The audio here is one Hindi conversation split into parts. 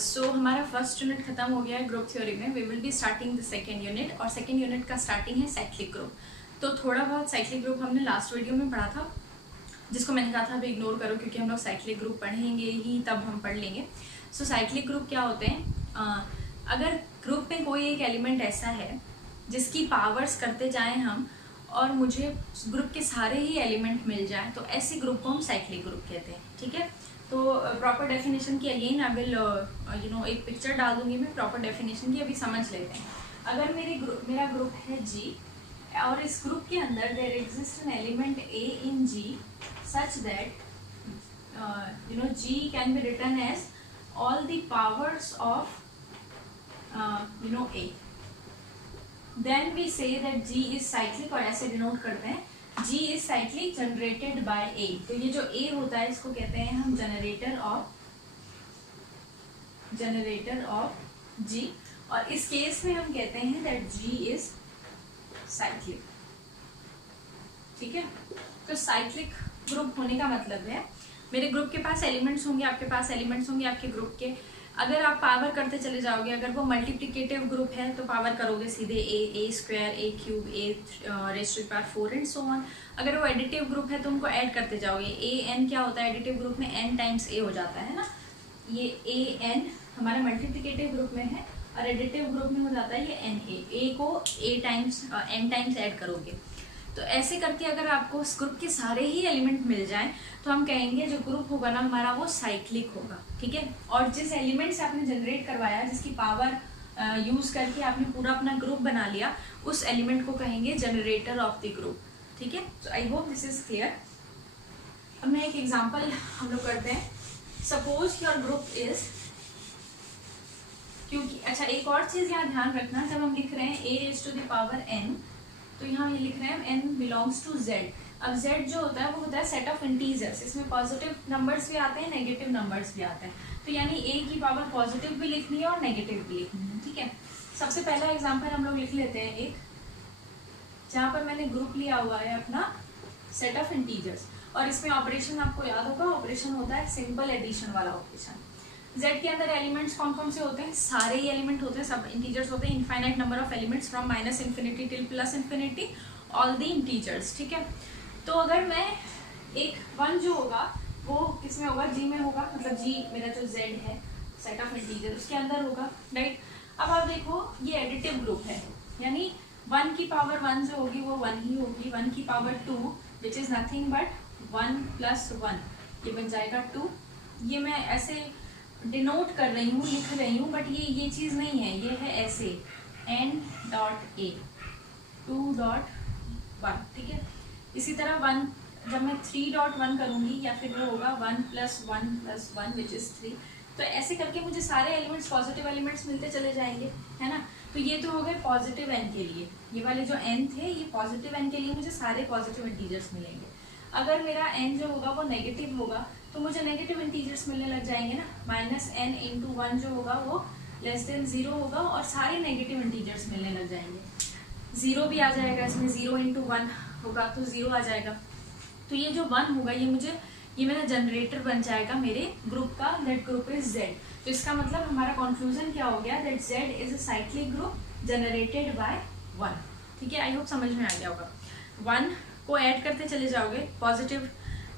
सो हमारा फर्स्ट यूनिट खत्म हो गया है ग्रुप थ्योरी में. We will be starting the second unit, और सेकेंड यूनिट का स्टार्टिंग है साइक्लिक ग्रुप. तो थोड़ा बहुत साइक्लिक ग्रुप हमने लास्ट वीडियो में पढ़ा था, जिसको मैंने कहा था अभी इग्नोर करो क्योंकि हम लोग साइक्लिक ग्रुप पढ़ेंगे ही तब हम पढ़ लेंगे. सो साइक्लिक ग्रुप क्या होते हैं? अगर ग्रुप में कोई एक एलिमेंट ऐसा है जिसकी पावर्स करते जाएं हम और मुझे ग्रुप के सारे ही एलिमेंट मिल जाएं, तो ऐसे ग्रुप को हम साइक्लिक ग्रुप कहते हैं. ठीक है, तो प्रॉपर डेफिनेशन की अगेन आई विल एक पिक्चर डाल दूंगी मैं प्रॉपर डेफिनेशन की. अभी समझ लेते हैं. अगर मेरा ग्रुप है जी, और इस ग्रुप के अंदर there exist an element A in G such that G can be written as all the powers of A, then we say that G is cyclic, और ऐसे डिनोट करते हैं G is cyclic generated by A. तो ये जो A होता है इसको कहते हैं हम जनरेटर ऑफ G, और इस केस में हम कहते हैं दैट G इज साइक्लिक. ठीक है, तो साइक्लिक ग्रुप होने का मतलब है मेरे ग्रुप के पास एलिमेंट्स होंगे, आपके पास एलिमेंट्स होंगे आपके ग्रुप के. अगर आप पावर करते चले जाओगे, अगर वो मल्टीप्लिकेटिव ग्रुप है तो पावर करोगे सीधे A square, A cube, A raise to the power 4 and so on. अगर वो एडिटिव ग्रुप है तो उनको ऐड करते जाओगे. ए एन क्या होता है एडिटिव ग्रुप में? एन टाइम्स ए हो जाता है ना. ये ए एन हमारा मल्टीप्लिकेटिव ग्रुप में है और एडिटिव ग्रुप में हो जाता है ये एन ए को एन टाइम्स ऐड करोगे. तो ऐसे करके अगर आपको उस ग्रुप के सारे ही एलिमेंट मिल जाएं तो हम कहेंगे जो ग्रुप होगा ना हमारा वो साइक्लिक होगा. ठीक है, और जिस एलिमेंट से आपने जनरेट करवाया, जिसकी पावर यूज करके आपने पूरा अपना ग्रुप बना लिया, उस एलिमेंट को कहेंगे जनरेटर ऑफ द ग्रुप. ठीक है, तो I hope this is clear. अब मैं एक एग्जांपल हम लोग करते हैं. सपोज योर ग्रुप इज, क्योंकि अच्छा एक और चीज यहाँ ध्यान रखना, जब हम लिख रहे हैं a raise to the power n, तो यहाँ ये लिख रहे हैं n बिलोंग्स टू z. अब z जो होता है वो होता है सेट ऑफ इंटीजर्स. इसमें पॉजिटिव नंबर्स भी आते हैं, नेगेटिव नंबर्स भी आते हैं. तो यानी a की पावर पॉजिटिव भी लिखनी है और नेगेटिव भी लिखनी है. ठीक है, सबसे पहला एग्जांपल हम लोग लिख लेते हैं एक, जहाँ पर मैंने ग्रुप लिया हुआ है अपना सेट ऑफ इंटीजर्स, और इसमें ऑपरेशन आपको याद होगा, ऑपरेशन होता है सिंपल एडिशन वाला ऑपरेशन. z के अंदर एलिमेंट्स कौन कौन से होते हैं? सारे ही एलिमेंट होते हैं, सब इंटीजर्स होते हैं. Infinite number of elements from minus infinity till plus infinity, all the integers. ठीक है, तो अगर मैं एक 1 जो होगा वो किसमें होगा? g में होगा, मतलब g मेरा जो z है सेट ऑफ इंटीजर उसके अंदर होगा. राइट, अब आप देखो ये एडिटिव ग्रुप है, यानी 1 की पावर 1 जो होगी वो 1 ही होगी. 1 की power 2 which is nothing but 1 plus 1, ये बन जाएगा 2. ये मैं ऐसे डिनोट कर रही हूँ, लिख रही हूँ, बट ये चीज़ नहीं है, ये है ऐसे n.a 2.1. ठीक है, इसी तरह 1 जब मैं 3.1 करूँगी या फिर वो होगा 1 प्लस 1 विच इज़ 3. तो ऐसे करके मुझे सारे एलिमेंट्स पॉजिटिव एलिमेंट्स मिलते चले जाएंगे, है ना. तो ये तो हो गए पॉजिटिव n के लिए, ये वाले जो n थे ये पॉजिटिव n के लिए मुझे सारे पॉजिटिव इंटीजर्स मिलेंगे. अगर मेरा n जो होगा वो नेगेटिव होगा तो मुझे नेगेटिव इंटीजर्स मिलने लग जाएंगे ना. माइनस n इंटू 1 जो होगा वो लेस देन 0 होगा और सारे नेगेटिव इंटीजर्स मिलने लग जाएंगे. 0 भी आ जाएगा इसमें, 0 इंटू 1 होगा तो 0 आ जाएगा. तो ये जो 1 होगा ये मेरा जनरेटर बन जाएगा मेरे ग्रुप का. That group is z. तो इसका मतलब हमारा कंक्लूजन क्या हो गया? That z is a cyclic group generated by 1. ठीक है, आई होप समझ में आ गया होगा. 1 को ऐड करते चले जाओगे, पॉजिटिव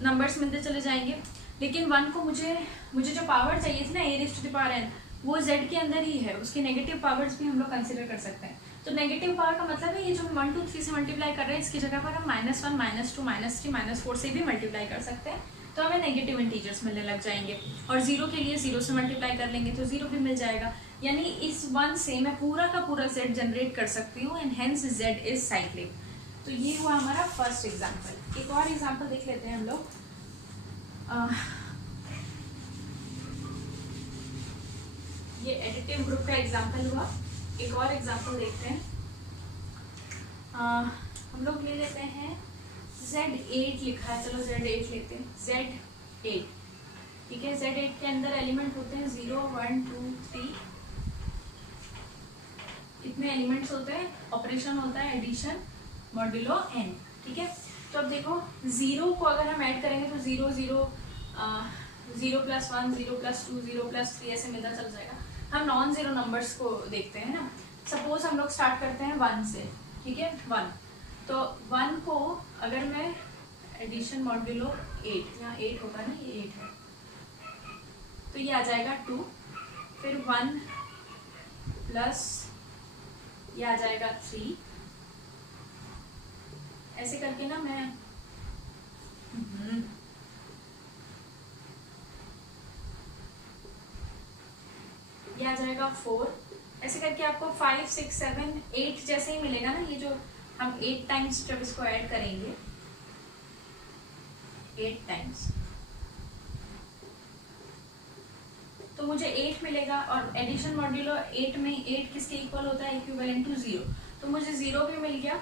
नंबर्स मिलते चले जाएंगे. लेकिन 1 को मुझे जो पावर चाहिए थी ना a raise to the power n, वो z के अंदर ही है. उसके नेगेटिव पावर्स भी हम लोग कंसिडर कर सकते हैं. तो नेगेटिव पावर का मतलब है ये जो हम 1 2 3 से मल्टीप्लाई कर रहे हैं, इसकी जगह पर हम -1 -2 -3 -4 से भी मल्टीप्लाई कर सकते हैं. तो हमें नेगेटिव इंटीजर्स मिलने लग जाएंगे. और 0 के लिए 0 से मल्टीप्लाई कर लेंगे तो 0 भी मिल जाएगा. यानी इस 1 से मैं पूरा का पूरा z जनरेट कर सकती हूँ, and hence z is cyclic. तो ये हुआ हमारा फर्स्ट एग्जाम्पल. एक और एग्जाम्पल देख लेते हैं हम लोग. ये एडिटिव ग्रुप का एग्जाम्पल हुआ. एक और एग्जाम्पल देखते हैं. हम लोग ले लेते हैं Z8 लिखा है, चलो Z8 लेते हैं. Z8, ठीक है. Z8 के अंदर एलिमेंट होते हैं 0 1 2 3, इतने एलिमेंट्स होते हैं. ऑपरेशन होता है एडिशन मॉड्यूलो n. ठीक है, तो अब देखो 0 को अगर हम ऐड करेंगे तो 0 0 0 + 1, 0 + 2, 0 + 3 ऐसे मिलता चल जाएगा। हम नॉन ज़ीरो नंबर्स को देखते हैं ना। सपोज हम लोग स्टार्ट करते हैं 1 से, ठीक है 1। तो 1 को अगर मैं एडिशन मॉड्यूलो 8, यहाँ 8 होगा ना, ये 8 है, तो ये आ जाएगा 2, फिर 1 प्लस ये आ जाएगा 3, ऐसे करके ना मैं ये आ जाएगा 4, ऐसे करके आपको 5, 6, 7, 8 जैसे ही मिलेगा ना। ये जो हम 8 टाइम्स जब इसको ऐड करेंगे, 8 टाइम्स, तो मुझे 8 मिलेगा। और एडिशन मॉड्यूलो 8 में 8 किसके इक्वल होता है, इक्विवेलेंट टू 0, तो मुझे 0 भी मिल गया,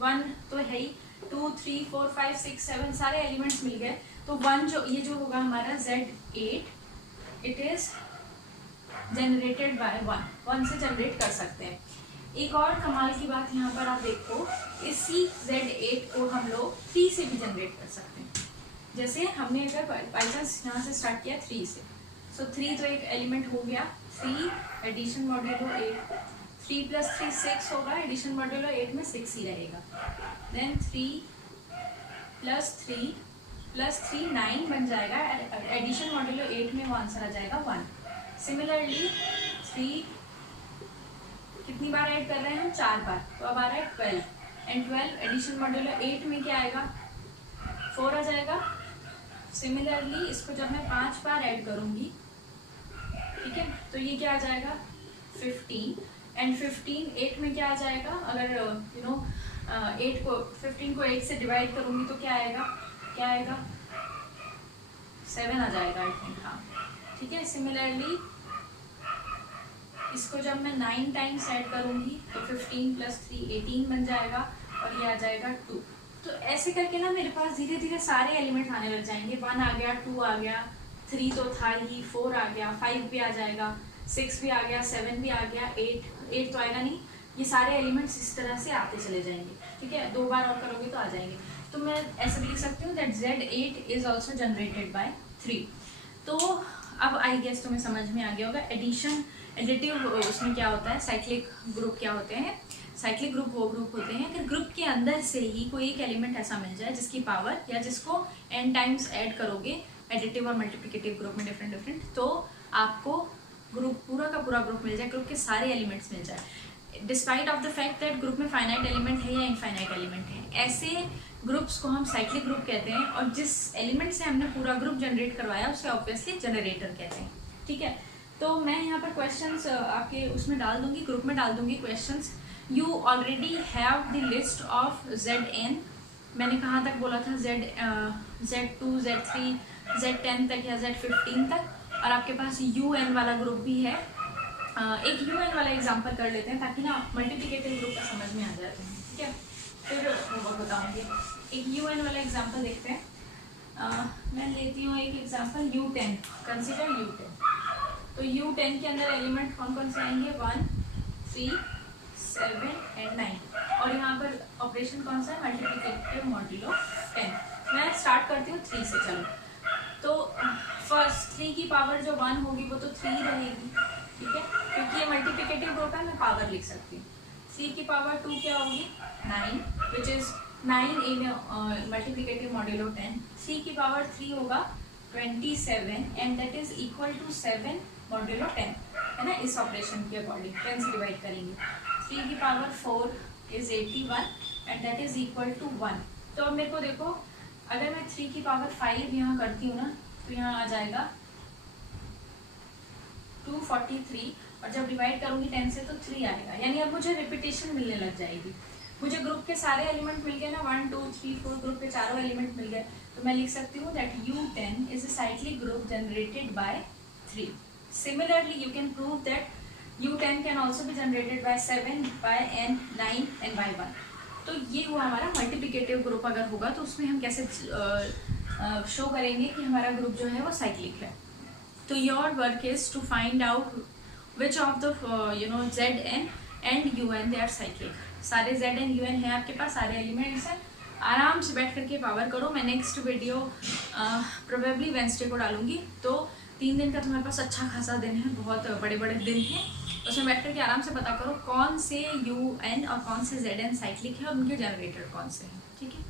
1 तो है ही, 2, 3, 4, 5, 6, 7 सारे एलिमेंट्स मिल गए। तो 1 जो ये जो होगा हमारा Z8, it is generated by 1 से जनरेट कर सकते हैं। एक और कमाल की बात यहाँ पर आप देखो, इसी Z8 को हम लोग 3 से भी जनरेट कर सकते हैं। जैसे हमने अगर बाई चांस यहाँ से स्टार्ट किया 3 से, सो 3 तो एक एलिमेंट हो गया, 3 एडिशन मॉड्यूलो 8, 3 + 3 6 होगा, एडिशन मॉड्यूलो 8 में 6 ही रहेगा। देन 3 + 3 + 3 9 बन जाएगा, एडिशन मॉड्यूलो 8 में वो आंसर आ जाएगा 1। सिमिलरली 3 कितनी बार ऐड कर रहे हैं हम, 4 बार, तो अब आ रहा है 12, एंड 12 एडिशन मॉड्यूलो 8 में क्या आएगा, 4 आ जाएगा। सिमिलरली इसको जब मैं 5 बार ऐड करूंगी, ठीक है, तो ये क्या आ जाएगा 15, एंड 15 8 में क्या आ जाएगा, अगर 15 को 8 से डिवाइड करूंगी तो क्या आएगा 7 आ जाएगा आई थिंक, हाँ ठीक है। सिमिलरली इसको जब मैं 9 टाइम्स ऐड करूंगी तो 15 + 3 18 बन जाएगा, और ये आ जाएगा 2। तो ऐसे करके ना मेरे पास धीरे धीरे सारे एलिमेंट आने लग जाएंगे। 1 आ गया, 2 आ गया, 3 तो था ही, 4 आ गया, 5 भी आ जाएगा, 6 भी आ गया, 7 भी आ गया, 8 तो आएगा नहीं। ये सारे एलिमेंट्स इस तरह से आते चले जाएंगे, ठीक है। 2 बार और करोगे तो आ जाएंगे। तो मैं ऐसे लिख सकती हूँ that Z8 is also generated by 3। तो अब आई गेस तुम्हें समझ में आ गया होगा एडिटिव उसमें क्या होता है, साइक्लिक ग्रुप क्या होते हैं। साइक्लिक ग्रुप वो ग्रुप होते हैं कि ग्रुप के अंदर से ही कोई एक एलिमेंट ऐसा मिल जाए जिसकी पावर या जिसको n टाइम्स ऐड करोगे एडिटिव और मल्टीप्लिकेटिव ग्रुप में डिफरेंट, तो आपको ग्रुप पूरा का पूरा ग्रुप मिल जाए, ग्रुप के सारे एलिमेंट्स मिल जाए, despite of the fact that group में फाइनाइट एलिमेंट है या इनफाइनाइट एलिमेंट है। ऐसे ग्रुप्स को हम साइक्लिक ग्रुप कहते हैं, और जिस एलिमेंट से हमने पूरा ग्रुप जनरेट करवाया उसे ऑब्वियसली जनरेटर कहते हैं, ठीक है। तो मैं यहाँ पर क्वेश्चंस आपके उसमें डाल दूंगी, ग्रुप में डाल दूंगी questions. You already have the list of Zn, मैंने कहाँ तक बोला था, Z2, Z3, Z10 तक या Z15 तक, और आपके पास UN वाला ग्रुप भी है। एक UN वाला एग्जाम्पल कर लेते हैं ताकि ना मल्टीप्लिकेटिव ग्रुप का समझ में आ जाए, ठीक है। फिर वो बताऊँगी। एक UN वाला एग्जाम्पल देखते हैं। मैं लेती हूँ एक एग्जाम्पल U10, कंसिडर U10। तो U10 के अंदर एलिमेंट कौन कौन से आएंगे, 1, 3, 7 एंड 9, और यहाँ पर ऑपरेशन कौन सा है, मल्टीप्लिकेटिव मॉड्यूलो 10। मैं स्टार्ट करती हूँ 3 से, चलो। तो फर्स्ट 3 की पावर जो 1 होगी वो तो 3 रहेगी, ठीक है, क्योंकि ये मल्टीप्लिकेटिव ग्रुप है, मैं पावर लिख सकती हूँ। 3 की पावर 2 क्या होगी, 9, विच इज 9 इन मल्टीप्लिकेटिव मॉड्यूलो 10। 3 की पावर 3 होगा 27, and that is equal to 7 modulo 10, है ना। इस ऑपरेशन के अकॉर्डिंग 10 से डिवाइड करेंगे। 3 की power 4 is 81, and that is equal to 1। तो अब मेरे को देखो, अगर मैं 3 की पावर 5 यहाँ करती हूँ ना, तो यहाँ आ जाएगा 243, और जब डिवाइड करूँगी 10 से तो 3 आएगा, यानी अब मुझे रिपीटेशन मिलने लग जाएगी। मुझे ग्रुप के सारे एलिमेंट मिल गए ना, 1, 2, 3, 4 ग्रुप के चारों एलिमेंट मिल गए, तो मैं लिख सकती हूँ that U10 is a cyclic group generated by 3। Similarly, you can prove that U10 can also be generated by 7, by n, 9 and by 1। तो ये हुआ हमारा मल्टीप्लिकेटिव ग्रुप। अगर होगा तो उसमें हम कैसे शो करेंगे कि हमारा ग्रुप जो है वो साइक्लिक है। तो your work is to find out which of the Zn and Un they are cyclic. सारे Zn UN है आपके पास, सारे एलिमेंट्स हैं। आराम से बैठ करके पावर करो। मैं नेक्स्ट वीडियो प्रोबेबली वेंसडे को डालूंगी, तो 3 दिन का तुम्हारे पास अच्छा खासा दिन है, बहुत बड़े बड़े दिन हैं। उसमें बैठ करके आराम से पता करो कौन से UN और कौन से ZN साइक्लिक है और उनके जनरेटर कौन से हैं, ठीक है।